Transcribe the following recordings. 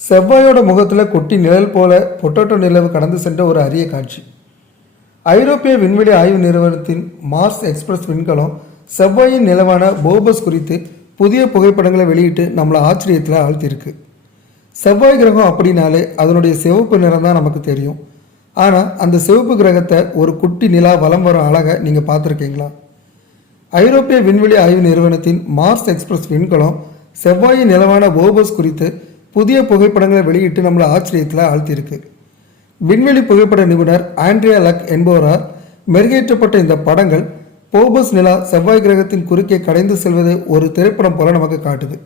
செவ்வாயோட முகத்தில் குட்டி நிழல் போல பொட்டேட்டோ நிலவு கடந்து சென்ற ஒரு அரிய காட்சி. ஐரோப்பிய விண்வெளி ஆய்வு நிறுவனத்தின் மார்ஸ் எக்ஸ்பிரஸ் விண்கலம் செவ்வாயின் நிலவான போபஸ் குறித்து புதிய புகைப்படங்களை வெளியிட்டு நம்மளை ஆச்சரியத்தில் ஆழ்த்தியிருக்கு. செவ்வாய் கிரகம் அப்படின்னாலே அதனுடைய சிவப்பு நிறம் தான் நமக்கு தெரியும். ஆனால் அந்த சிவப்பு கிரகத்தை ஒரு குட்டி நிலா வலம் வரும் அழகை நீங்கள் பார்த்துருக்கீங்களா? ஐரோப்பிய விண்வெளி ஆய்வு நிறுவனத்தின் மார்ஸ் எக்ஸ்பிரஸ் விண்கலம் செவ்வாயின் நிலவான போபஸ் குறித்து புதிய புகைப்படங்களை வெளியிட்டு நம்மளை ஆச்சரியத்தில் ஆழ்த்தியிருக்கு. விண்வெளி புகைப்பட நிபுணர் ஆண்ட்ரியா லக் என்பவரால் மெருகேற்றப்பட்ட இந்த படங்கள் போபஸ் நிலா செவ்வாய் கிரகத்தின் குறுக்கே கடைந்து செல்வதை ஒரு திரைப்படம் போல நமக்கு காட்டுது.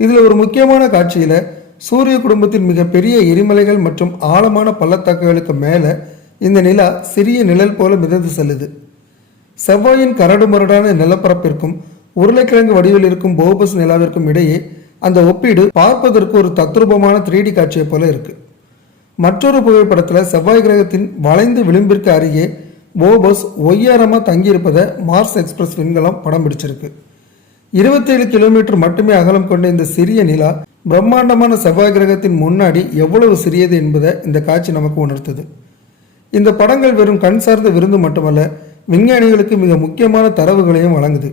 இதில் ஒரு முக்கியமான காட்சியில் சூரிய குடும்பத்தின் மிகப்பெரிய எரிமலைகள் மற்றும் ஆழமான பள்ளத்தாக்குகளுக்கு மேலே இந்த நிலா சிறிய நிழல் போல மிதந்து செல்லுது. செவ்வாயின் கரடு முரடான நிலப்பரப்பிற்கும் உருளைக்கிழங்கு வடிவில் இருக்கும் போபஸ் நிலாவிற்கும் இடையே அந்த ஒப்பீடு பார்ப்பதற்கு ஒரு தத்ரூபமான 3D காட்சியை போல இருக்கு. மற்றொரு புகைப்படத்தில் செவ்வாய் கிரகத்தின் வளைந்து விளிம்பிற்கு அருகே போபஸ் ஒய்யாரமாக தங்கியிருப்பதை மார்ஸ் எக்ஸ்பிரஸ் விண்கலம் படம் பிடிச்சிருக்கு. 27 கிலோமீட்டர் மட்டுமே அகலம் கொண்ட இந்த சிறிய நிலா பிரம்மாண்டமான செவ்வாய் கிரகத்தின் முன்னாடி எவ்வளவு சிறியது என்பதை இந்த காட்சி நமக்கு உணர்த்துது. இந்த படங்கள் வெறும் கண் சார்ந்த விருந்து மட்டுமல்ல, விஞ்ஞானிகளுக்கு மிக முக்கியமான தரவுகளையும் வழங்குது.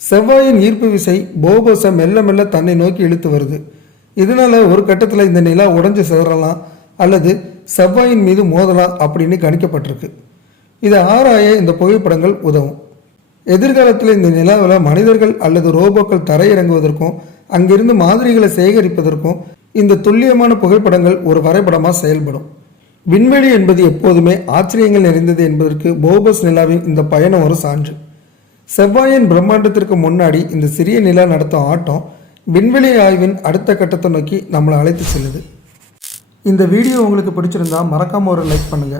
செவ்வாயின் ஈர்ப்பு விசை போபஸை மெல்ல மெல்ல தன்னை நோக்கி இழுத்து வருது. இதனால ஒரு கட்டத்தில் இந்த நிலா உடைஞ்சு சிதறலாம் அல்லது செவ்வாயின் மீது மோதலாம் அப்படின்னு கணிக்கப்பட்டிருக்கு. இதை ஆராய இந்த புகைப்படங்கள் உதவும். எதிர்காலத்தில் இந்த நிலாவில் மனிதர்கள் அல்லது ரோபோக்கள் தரையிறங்குவதற்கும் அங்கிருந்து மாதிரிகளை சேகரிப்பதற்கும் இந்த துல்லியமான புகைப்படங்கள் ஒரு வரைபடமாக செயல்படும். விண்வெளி என்பது எப்போதுமே ஆச்சரியங்கள் நிறைந்தது என்பதற்கு போபஸ் நிலாவின் இந்த பயணம் ஒரு சான்று. செவ்வாயின் பிரம்மாண்டத்திற்கு முன்னாடி இந்த சிறிய நிலா நடத்தும் ஆட்டம் விண்வெளி ஆய்வின் அடுத்த கட்டத்தை நோக்கி நம்மளை அழைத்து செல்லுது. இந்த வீடியோ உங்களுக்கு பிடிச்சிருந்தா மறக்காம ஒரு லைக் பண்ணுங்க.